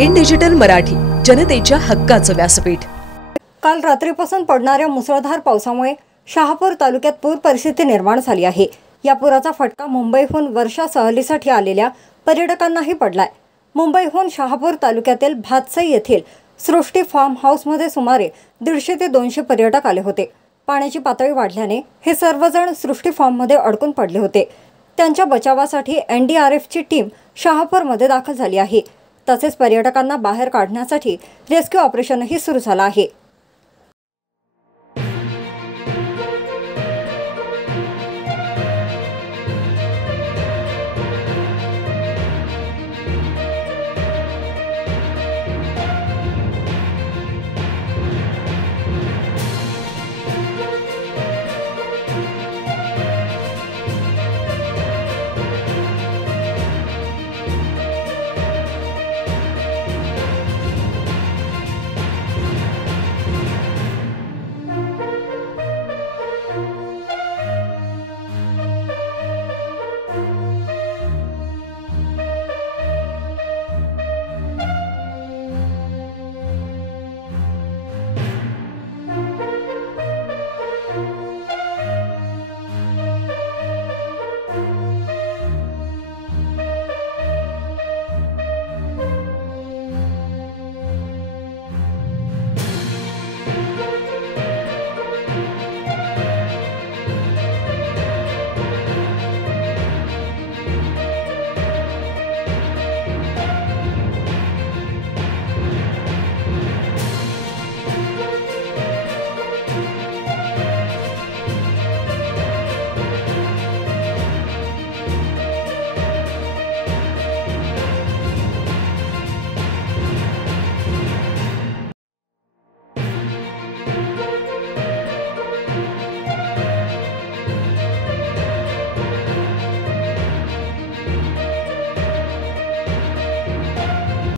In digital Marathi, जनतेच्या हक्काचं व्यासपीठ। काल रात्रीपासून पडणाऱ्या मुसळधार पावसामुळे शहापूर तालुक्यात पूर परिस्थिती निर्माण झाली आहे। या पुराचा फटका मुंबईहून वर्षा सहलीसाठी आलेल्या पर्यटकांनाही पडलाय। मुंबईहून शहापूर तालुक्यातील भातसई येथील सृष्टी फार्म हाऊसमध्ये सुमारे 150 ते 200 पर्यटक आले होते। पाण्याची पातळी वाढल्याने हे सर्वजण सृष्टी फार्ममध्ये अडकून पडले होते। त्यांच्या बचावासाठी NDRFची टीम शहापूरमध्ये दाखल झाली आहे। तसेच पर्यटकांना बाहेर काढण्यासाठी रेस्क्यू ऑपरेशनही सुरू झालं आहे।